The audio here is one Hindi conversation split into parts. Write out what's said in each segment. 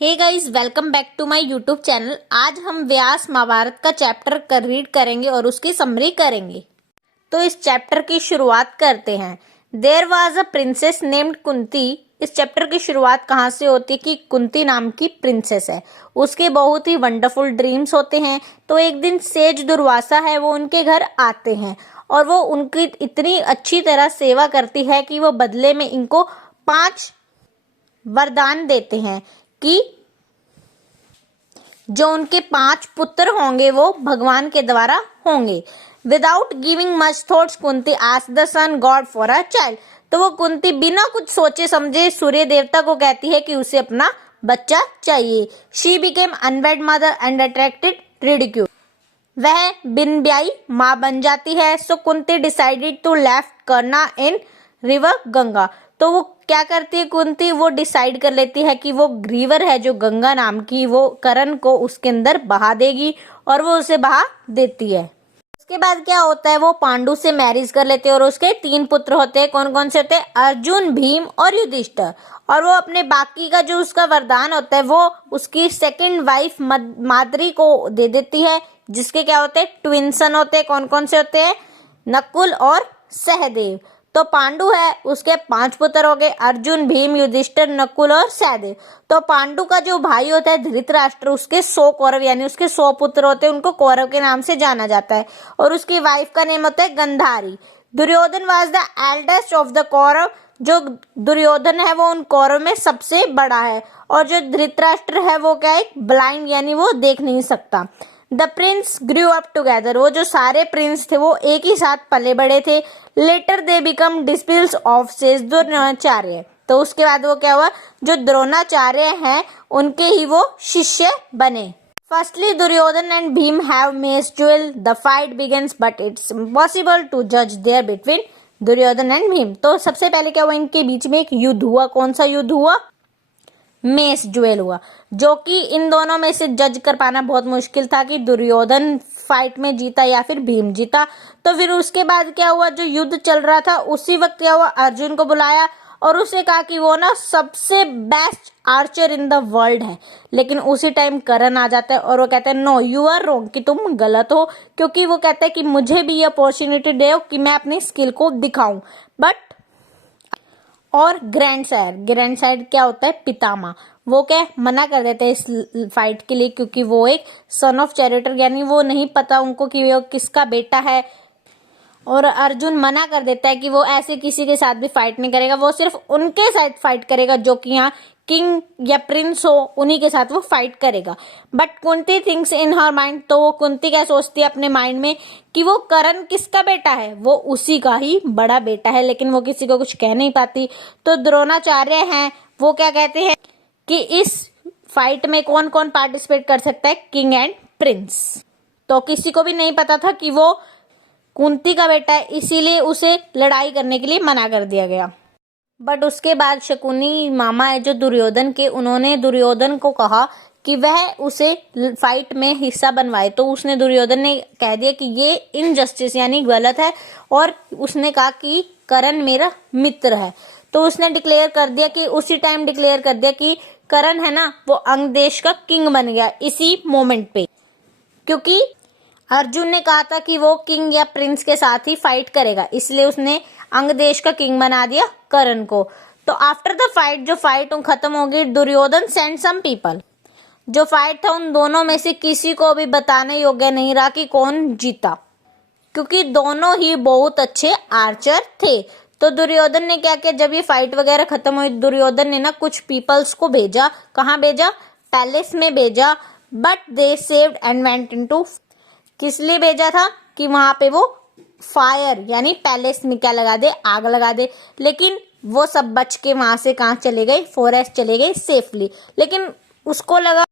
Hey guys, welcome back to my YouTube channel. आज हम व्यास महाभारत का चैप्टर रीड करेंगे और उसकी समरी करेंगे। तो इस चैप्टर की शुरुआत करते हैं। There was a princess named Kunti. इस चैप्टर की शुरुआत कहाँ से होती है कि कुंती नाम की प्रिंसेस है, उसके बहुत ही वंडरफुल ड्रीम्स होते हैं। तो एक दिन सेज दुर्वासा है, वो उनके घर आते हैं और वो उनकी इतनी अच्छी तरह सेवा करती है कि वो बदले में इनको 5 वरदान देते हैं कि जो उनके 5 पुत्र होंगे वो भगवान के द्वारा होंगे। Without giving much thoughts Kunti asked the sun god for a child. तो वो कुंती बिना कुछ सोचे समझे सूर्य देवता को कहती है कि उसे अपना बच्चा चाहिए। She became unwed mother and attracted ridicule. वह बिन ब्याई माँ बन जाती है। सो कुंती डिसाइडेड टू लेफ्ट करना इन रिवर गंगा। तो वो क्या करती है कुंती, वो डिसाइड कर लेती है कि वो रिवर है जो गंगा नाम की, वो करण को उसके अंदर बहा देगी और वो उसे बहा देती है। उसके बाद क्या होता है, वो पांडु से मैरिज कर लेते हैं और उसके 3 पुत्र होते हैं। कौन कौन से होते हैं? अर्जुन, भीम और युधिष्ठिर। और वो अपने बाकी का जो उसका वरदान होता है वो उसकी सेकंड वाइफ माद्री को दे देती है, जिसके क्या होते हैं? ट्विन सन होते हैं। कौन कौन से होते हैं? नकुल और सहदेव। तो पांडु है, उसके 5 पुत्र हो गए, अर्जुन, भीम, युधिष्ठिर, नकुल और सहदेव। तो पांडु का जो भाई होता है धृतराष्ट्र, उसके 100 कौरव यानी उसके 100 पुत्र होते हैं, उनको कौरव के नाम से जाना जाता है। और उसकी वाइफ का नेम होता है Gandhari. Duryodhana was the eldest of the Kaurava. जो दुर्योधन है वो उन कौरव में सबसे बड़ा है। और जो धृतराष्ट्र है वो क्या है? ब्लाइंड यानी वो देख नहीं सकता। The Prince grew up together. वो जो सारे प्रिंस थे वो एक ही साथ पले बड़े थे। Later they become disciples of sage Dronacharya. तो उसके बाद वो क्या हुआ? जो द्रोणाचार्य हैं उनके ही वो शिष्य बने। Firstly Duryodhan and Bhim have mace duel. The fight begins but it's impossible to जज there between Duryodhan and Bhim. तो सबसे पहले क्या हुआ? इनके बीच में एक युद्ध हुआ। कौन सा युद्ध हुआ? मेस ड्यूएल हुआ, जो कि इन दोनों में से जज कर पाना बहुत मुश्किल था कि दुर्योधन फाइट में जीता या फिर भीम जीता। तो फिर उसके बाद क्या हुआ? जो युद्ध चल रहा था उसी वक्त क्या हुआ? अर्जुन को बुलाया और उसने कहा कि वो ना सबसे best Archer in the world है। लेकिन उसी टाइम करण आ जाता है और वो कहता है नो यू आर रॉन्ग, कि तुम गलत हो। क्योंकि वो कहता है कि मुझे भी ये अपॉर्चुनिटी दो कि मैं अपनी स्किल को दिखाऊं। बट और ग्रैंड सायर क्या होता है? पितामह। वो क्या मना कर देते हैं इस फाइट के लिए, क्योंकि वो एक सन ऑफ चैरिटर यानी वो नहीं पता उनको कि वो किसका बेटा है। और अर्जुन मना कर देता है कि वो ऐसे किसी के साथ भी फाइट नहीं करेगा, वो सिर्फ उनके साथ फाइट करेगा जो कि यहाँ किंग या प्रिंस हो, उन्हीं के साथ वो फाइट करेगा। But Kunti thinks in her mind. तो वो कुंती क्या सोचती है अपने माइंड में कि वो करण किसका बेटा है? वो उसी का ही बड़ा बेटा है, लेकिन वो किसी को कुछ कह नहीं पाती। तो द्रोणाचार्य हैं, वो क्या कहते हैं कि इस फाइट में कौन कौन पार्टिसिपेट कर सकता है? King and Prince. तो किसी को भी नहीं पता था कि वो कुंती का बेटा है, इसीलिए उसे लड़ाई करने के लिए मना कर दिया गया। बट उसके बाद शकुनी मामा है जो दुर्योधन के, उन्होंने दुर्योधन को कहा कि वह उसे फाइट में हिस्सा बनवाए। तो उसने दुर्योधन ने कह दिया कि ये इनजस्टिस यानी गलत है, और उसने कहा कि करण मेरा मित्र है। तो उसने डिक्लेयर कर दिया कि उसी टाइम डिक्लेयर कर दिया कि करण है ना वो अंग देश का किंग बन गया इसी मोमेंट पे, क्योंकि अर्जुन ने कहा था कि वो किंग या प्रिंस के साथ ही फाइट करेगा, इसलिए उसने अंग देश का किंग बना दिया करण को। तो आफ्टर द फाइट, जो फाइट खत्म हो गई, दुर्योधन सेंड सम पीपल। जो फाइट था उन दोनों में से किसी को भी बताने योग्य नहीं रहा कि कौन जीता, क्योंकि दोनों ही बहुत अच्छे आर्चर थे। तो दुर्योधन ने क्या किया, जब ये फाइट वगैरह खत्म हुई, दुर्योधन ने ना कुछ पीपल्स को भेजा। कहाँ भेजा? पैलेस में भेजा। But they saved and went into. किस लिए भेजा था? कि वहां पे वो फायर यानी पैलेस में क्या लगा दे? आग लगा दे। लेकिन वो सब बच के वहां से कहाँ चले गए? फॉरेस्ट चले गए सेफली। लेकिन उसको लगा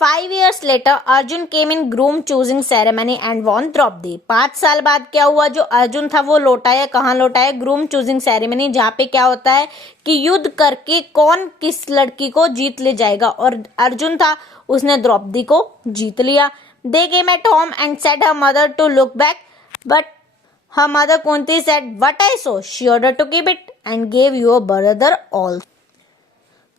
5 years later Arjun came in groom choosing ceremony and won Draupadi. 5 साल बाद क्या हुआ? जो अर्जुन था वो लौटाया। कहाँ लौटाया? ग्रूम चूजिंग सेरेमनी, जहाँ पे क्या होता है कि युद्ध करके कौन किस लड़की को जीत ले जाएगा। और अर्जुन था, उसने द्रौपदी को जीत लिया। They came at home and said her mother to look back, but her mother Kunti said, "What I saw, she ordered to keep it and gave your brother all."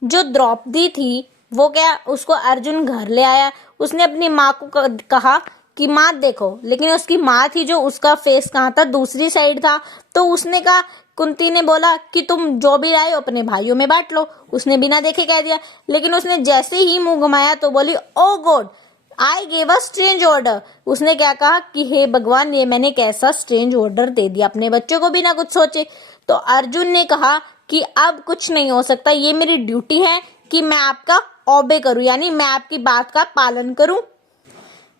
जो द्रौपदी थी वो क्या, उसको अर्जुन घर ले आया। उसने अपनी माँ को कहा कि माँ देखो, लेकिन उसकी माँ थी जो, उसका फेस कहाँ था, दूसरी साइड था। तो उसने कहा, कुंती ने बोला कि तुम जो भी लाए हो अपने भाइयों में बांट लो। उसने बिना देखे कह दिया, लेकिन उसने जैसे ही मुंह घुमाया तो बोली, oh god, I gave a strange order. उसने क्या कहा कि हे भगवान, ये मैंने कैसा स्ट्रेंज ऑर्डर दे दिया अपने बच्चों को बिना कुछ सोचे। तो अर्जुन ने कहा कि अब कुछ नहीं हो सकता, ये मेरी ड्यूटी है कि मैं आपका ओबे करूं, यानी मैं आपकी बात का पालन करूं।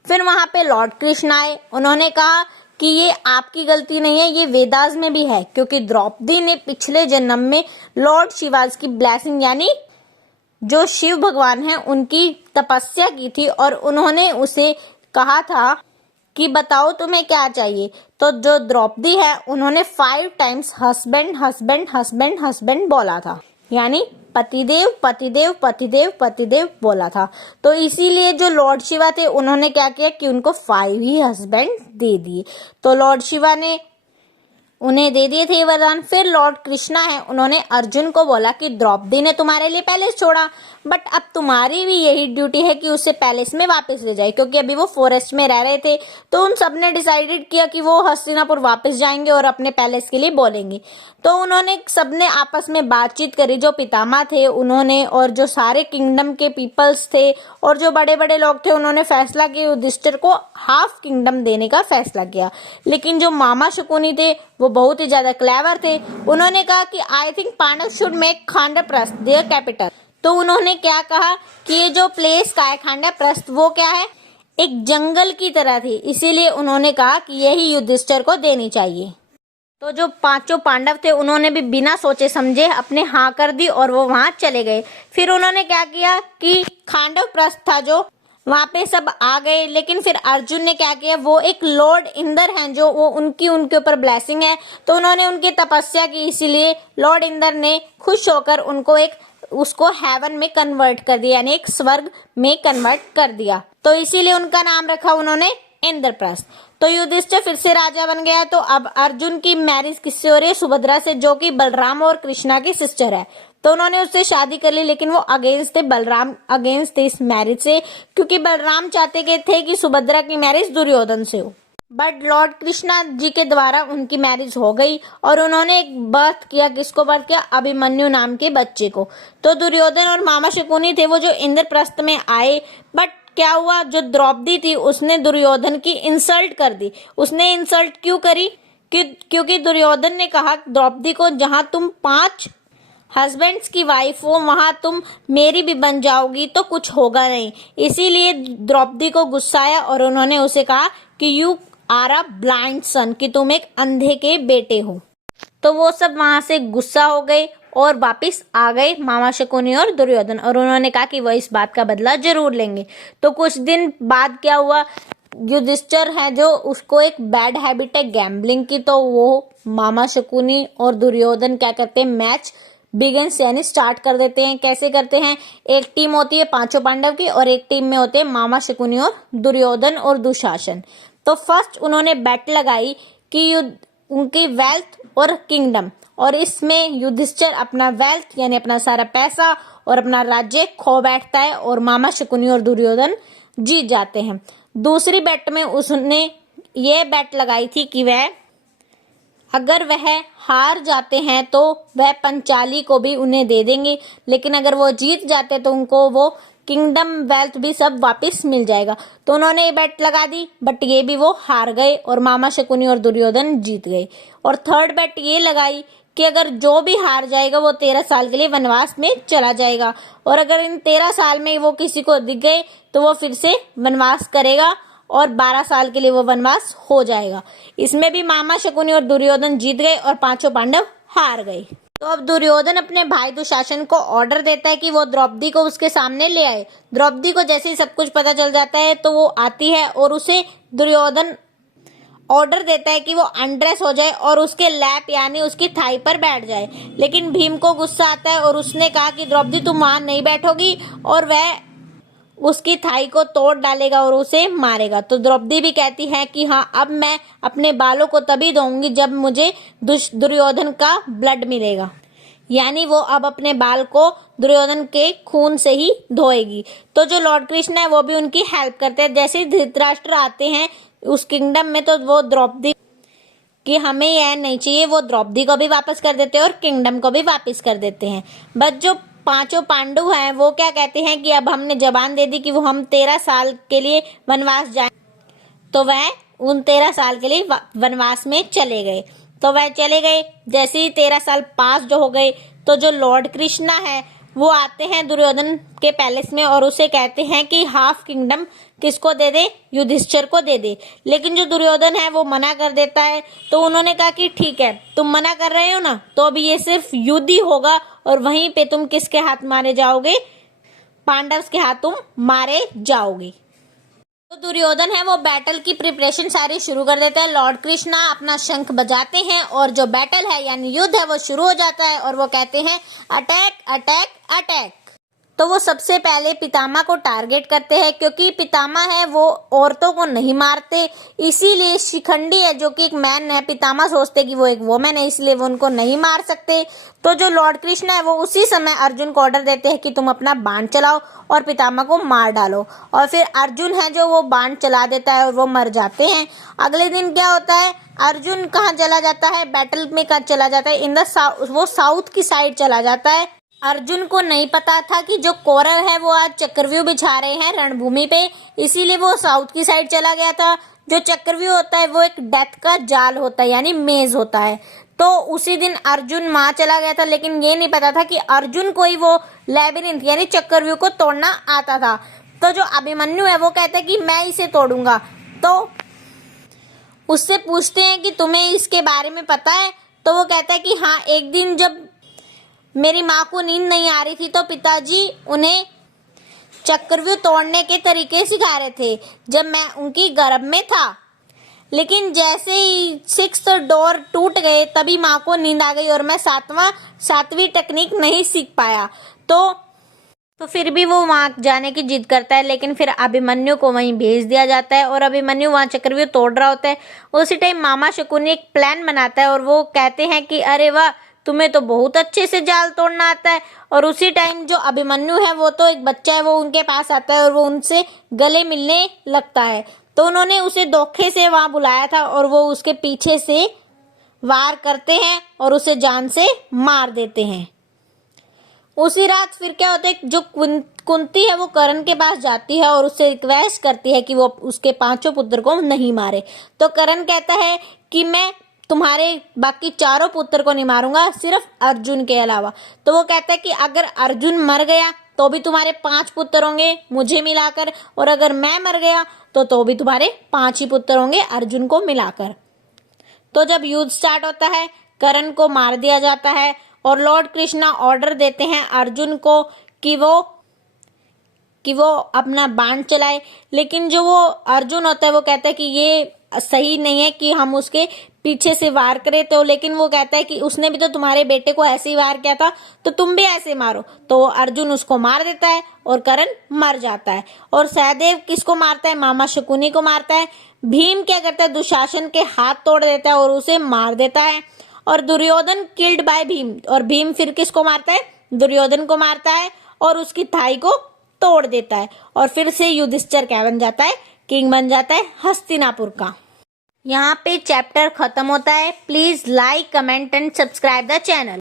फिर वहां पे लॉर्ड कृष्ण आए। उन्होंने कहा कि ये आपकी गलती नहीं है, ये वेदास में भी है, क्योंकि द्रौपदी ने पिछले जन्म में लॉर्ड शिवाज की ब्लेसिंग, यानी जो शिव भगवान हैं उनकी तपस्या की थी, और उन्होंने उसे कहा था कि बताओ तुम्हें क्या चाहिए। तो जो द्रौपदी है उन्होंने 5 times husband husband husband husband बोला था, यानी पतिदेव पतिदेव पतिदेव पतिदेव बोला था। तो इसीलिए जो लॉर्ड शिवा थे उन्होंने क्या किया कि उनको 5 ही हस्बैंड दे दिए। तो लॉर्ड शिवा ने उन्हें दे दिए थे वरदान। फिर लॉर्ड कृष्णा है, उन्होंने अर्जुन को बोला कि द्रौपदी ने तुम्हारे लिए पैलेस छोड़ा, बट अब तुम्हारी भी यही ड्यूटी है कि उसे पैलेस में वापस ले जाए, क्योंकि अभी वो फॉरेस्ट में रह रहे थे। तो उन सबने डिसाइडेड किया कि वो हस्तिनापुर वापस जाएंगे और अपने पैलेस के लिए बोलेंगे। तो उन्होंने सबने आपस में बातचीत करी, जो पितामह थे उन्होंने, और जो सारे किंगडम के पीपल्स थे और जो बड़े बड़े लोग थे, उन्होंने फैसला किया युधिष्ठिर को हाफ किंगडम देने का फैसला किया। लेकिन जो मामा शकुनी थे वो बहुत ही ज्यादा क्लेवर थे। उन्होंने कहा कि I think Pandava should make Khandavprastha their capital. तो उन्होंने क्या कहा कि ये जो प्लेस का है खांडवप्रस्थ, वो क्या है, एक जंगल की तरह थी, इसीलिए उन्होंने कहा कि यही युधिष्ठिर को देनी चाहिए। तो जो 5 पांडव थे उन्होंने भी बिना सोचे समझे अपने हाँ कर दी और वो वहां चले गए। फिर उन्होंने क्या किया कि खांडवप्रस्थ था जो, वहां पे सब आ गए। लेकिन फिर अर्जुन ने क्या किया, वो एक लॉर्ड इंद्र हैं जो, वो उनके ऊपर ब्लेसिंग है, तो उन्होंने उनकी तपस्या की, इसीलिए लॉर्ड इंद्र ने खुश होकर उनको उसको हेवन में कन्वर्ट कर दिया, यानी एक स्वर्ग में कन्वर्ट कर दिया। तो इसीलिए उनका नाम रखा उन्होंने इंद्रप्रस्थ। तो युधिष्ठिर फिर से राजा बन गया। तो अब अर्जुन की मैरिज किससे हो रही है, सुभद्रा से, जो कि बलराम और कृष्णा की सिस्टर है। तो उन्होंने उससे शादी कर ली, लेकिन वो अगेंस्ट थे, बलराम अगेंस्ट थे इस मैरिज से, क्योंकि बलराम चाहते थे कि सुभद्रा की मैरिज दुर्योधन से हो। बट लॉर्ड कृष्णा जी के द्वारा उनकी मैरिज हो गई और उन्होंने एक बर्थ किया, किसको बर्थ किया, अभिमन्यु नाम के बच्चे को। तो दुर्योधन और मामा शकुनी थे वो जो इंद्रप्रस्थ में आए। बट क्या हुआ, जो द्रौपदी थी उसने दुर्योधन की इंसल्ट कर दी। उसने इंसल्ट क्यों करी, क्योंकि दुर्योधन ने कहा द्रौपदी को, जहां तुम 5 हस्बैंड्स की वाइफ हो वहां तुम मेरी भी बन जाओगी तो कुछ होगा नहीं। इसीलिए द्रौपदी को गुस्सा आया और उन्होंने उसे कहा कि यू आर अ ब्लाइंड सन, कि तुम एक अंधे के बेटे हो। तो वो सब वहां से गुस्सा हो गए और वापिस आ गए मामा शकुनी और दुर्योधन, और उन्होंने कहा कि वो इस बात का बदला जरूर लेंगे। तो कुछ दिन बाद क्या हुआ, युधिष्ठिर है जो, उसको एक बैड हैबिट है गैम्बलिंग की। तो वो मामा शकुनी और दुर्योधन क्या करते हैं, मैच बिगिंस यानी स्टार्ट कर देते हैं। कैसे करते हैं, एक टीम होती है 5 पांडव की और एक टीम में होते हैं मामा शकुनी और दुर्योधन और दुशासन। तो फर्स्ट उन्होंने बेट लगाई कि उनकी वेल्थ और किंगडम, और इसमें युधिष्ठिर अपना वेल्थ यानी अपना सारा पैसा और अपना राज्य खो बैठता है और मामा शकुनी और दुर्योधन जीत जाते हैं। दूसरी बेट में उसने ये बेट लगाई थी कि अगर वह हार जाते हैं तो वह पंचाली को भी उन्हें दे देंगे, लेकिन अगर वो जीत जाते तो उनको वो किंगडम वेल्थ भी सब वापस मिल जाएगा। तो उन्होंने ये बेट लगा दी, बट ये भी वो हार गए और मामा शकुनी और दुर्योधन जीत गए। और थर्ड बेट ये लगाई कि अगर जो भी हार जाएगा वो 13 साल के लिए वनवास में चला जाएगा, और अगर इन 13 साल में वो किसी को दिख गए तो वो फिर से वनवास करेगा और 12 साल के लिए वो वनवास हो जाएगा। इसमें भी मामा शकुनी और दुर्योधन जीत गए और 5 पांडव हार गए। तो अब दुर्योधन अपने भाई दुशासन को ऑर्डर देता है कि वो द्रौपदी को उसके सामने ले आए। द्रौपदी को जैसे ही सब कुछ पता चल जाता है तो वो आती है और उसे दुर्योधन ऑर्डर देता है कि वो अनड्रेस हो जाए और उसके लैप यानी उसकी थाई पर बैठ जाए। लेकिन भीम को गुस्सा आता है और उसने कहा कि द्रौपदी तुम वहां नहीं बैठोगी, और वह उसकी थाई को तोड़ डालेगा और उसे मारेगा। तो द्रौपदी भी कहती है कि हाँ, अब मैं अपने बालों को तभी धोऊंगी जब मुझे दुर्योधन का ब्लड मिलेगा। यानी वो अब अपने बाल को दुर्योधन के खून से ही धोएगी। तो जो लॉर्ड कृष्ण है वो भी उनकी हेल्प करते हैं। जैसे ही धृतराष्ट्र आते हैं उस किंगडम में तो वो द्रौपदी कि हमें यह नहीं चाहिए, वो द्रौपदी को भी वापस कर देते हैं और किंगडम को भी वापस कर देते हैं। बस जो पांचों पांडु हैं वो क्या कहते हैं कि अब हमने जबान दे दी कि वो हम 13 साल के लिए वनवास जाए, तो वह उन 13 साल के लिए वनवास में चले गए। तो वह चले गए। जैसे ही 13 साल पास जो हो गए तो जो लॉर्ड कृष्णा है वो आते हैं दुर्योधन के पैलेस में और उसे कहते हैं कि हाफ किंगडम किसको दे दे, युधिष्ठिर को दे दे। लेकिन जो दुर्योधन है वो मना कर देता है। तो उन्होंने कहा कि ठीक है, तुम मना कर रहे हो ना, तो अभी ये सिर्फ युद्ध ही होगा और वहीं पे तुम किसके हाथ मारे जाओगे, पांडव के हाथ तुम मारे जाओगे। तो दुर्योधन है वो बैटल की प्रिपरेशन सारी शुरू कर देता है। लॉर्ड कृष्णा अपना शंख बजाते हैं और जो बैटल है यानी युद्ध है वो शुरू हो जाता है और वो कहते हैं अटैक अटैक अटैक। तो वो सबसे पहले पितामह को टारगेट करते हैं, क्योंकि पितामह है वो औरतों को नहीं मारते, इसीलिए शिखंडी है जो कि एक मैन है, पितामह सोचते कि वो एक वोमेन है इसलिए वो उनको नहीं मार सकते। तो जो लॉर्ड कृष्ण है वो उसी समय अर्जुन को ऑर्डर देते हैं कि तुम अपना बाण चलाओ और पितामह को मार डालो। और फिर अर्जुन है जो वो बाण चला देता है और वो मर जाते हैं। अगले दिन क्या होता है, अर्जुन कहाँ चला जाता है, बैटल में कहाँ चला जाता है, इन द वो साउथ की साइड चला जाता है। अर्जुन को नहीं पता था कि जो कौरव है वो आज चक्रव्यूह बिछा रहे हैं रणभूमि पे, इसीलिए वो साउथ की साइड चला गया था। जो चक्रव्यूह होता है वो एक डेथ का जाल होता है यानी मेज होता है। तो उसी दिन अर्जुन वहां चला गया था, लेकिन ये नहीं पता था कि अर्जुन को ही वो लैबिरिंथ यानी चक्रव्यूह को तोड़ना आता था। तो जो अभिमन्यु है वो कहता है कि मैं इसे तोड़ूंगा। तो उससे पूछते हैं कि तुम्हें इसके बारे में पता है, तो वो कहता है कि हाँ, एक दिन जब मेरी माँ को नींद नहीं आ रही थी तो पिताजी उन्हें चक्रव्यूह तोड़ने के तरीके सिखा रहे थे जब मैं उनकी गर्भ में था। लेकिन जैसे ही 6th डोर टूट गए तभी माँ को नींद आ गई और मैं सातवीं टेक्निक नहीं सीख पाया। तो फिर भी वो वहां जाने की जिद करता है, लेकिन फिर अभिमन्यु को वहीं भेज दिया जाता है और अभिमन्यु वहां चक्रव्यूह तोड़ रहा होता है। उसी टाइम मामा शकुनी एक प्लान बनाता है और वो कहते हैं कि अरे वाह, तुम्हें तो बहुत अच्छे से जाल तोड़ना आता है। और उसी टाइम जो अभिमन्यु है वो तो एक बच्चा है, वो उनके पास आता है और वो उनसे गले मिलने लगता है। तो उन्होंने उसे धोखे से वहां बुलाया था और वो उसके पीछे से वार करते हैं और उसे जान से मार देते हैं। उसी रात फिर क्या होता है, जो कुंती है वो कर्ण के पास जाती है और उससे रिक्वेस्ट करती है कि वो उसके 5 पुत्र को नहीं मारे। तो कर्ण कहता है कि मैं तुम्हारे बाकी 4 पुत्र को नहीं मारूंगा, सिर्फ अर्जुन के अलावा। तो वो कहता है कि अगर अर्जुन मर गया तो भी तुम्हारे 5 पुत्र होंगे मुझे मिलाकर, और अगर मैं मर गया तो भी तुम्हारे 5 ही पुत्र होंगे अर्जुन को मिलाकर। तो जब युद्ध स्टार्ट होता है, कर्ण को मार दिया जाता है और लॉर्ड कृष्णा ऑर्डर देते हैं अर्जुन को कि वो अपना बाण चलाए। लेकिन जो वो अर्जुन होता है वो कहता है कि ये सही नहीं है कि हम उसके पीछे से वार करें। तो लेकिन वो कहता है कि उसने भी तो तुम्हारे बेटे को ऐसे ही वार किया था, तो तुम भी ऐसे मारो। तो अर्जुन उसको मार देता है और कर्ण मर जाता है। और सहदेव किसको मारता है, मामा शकुनी को मारता है। भीम क्या करता है, दुशासन के हाथ तोड़ देता है और उसे मार देता है। और दुर्योधन किल्ड बाय भीम, और भीम फिर किसको मारता है, दुर्योधन को मारता है और उसकी थाई को तोड़ देता है। और फिर से युधिष्ठिर क्या बन जाता है, किंग बन जाता है हस्तिनापुर का। यहाँ पे चैप्टर खत्म होता है। Please like, comment and subscribe the channel.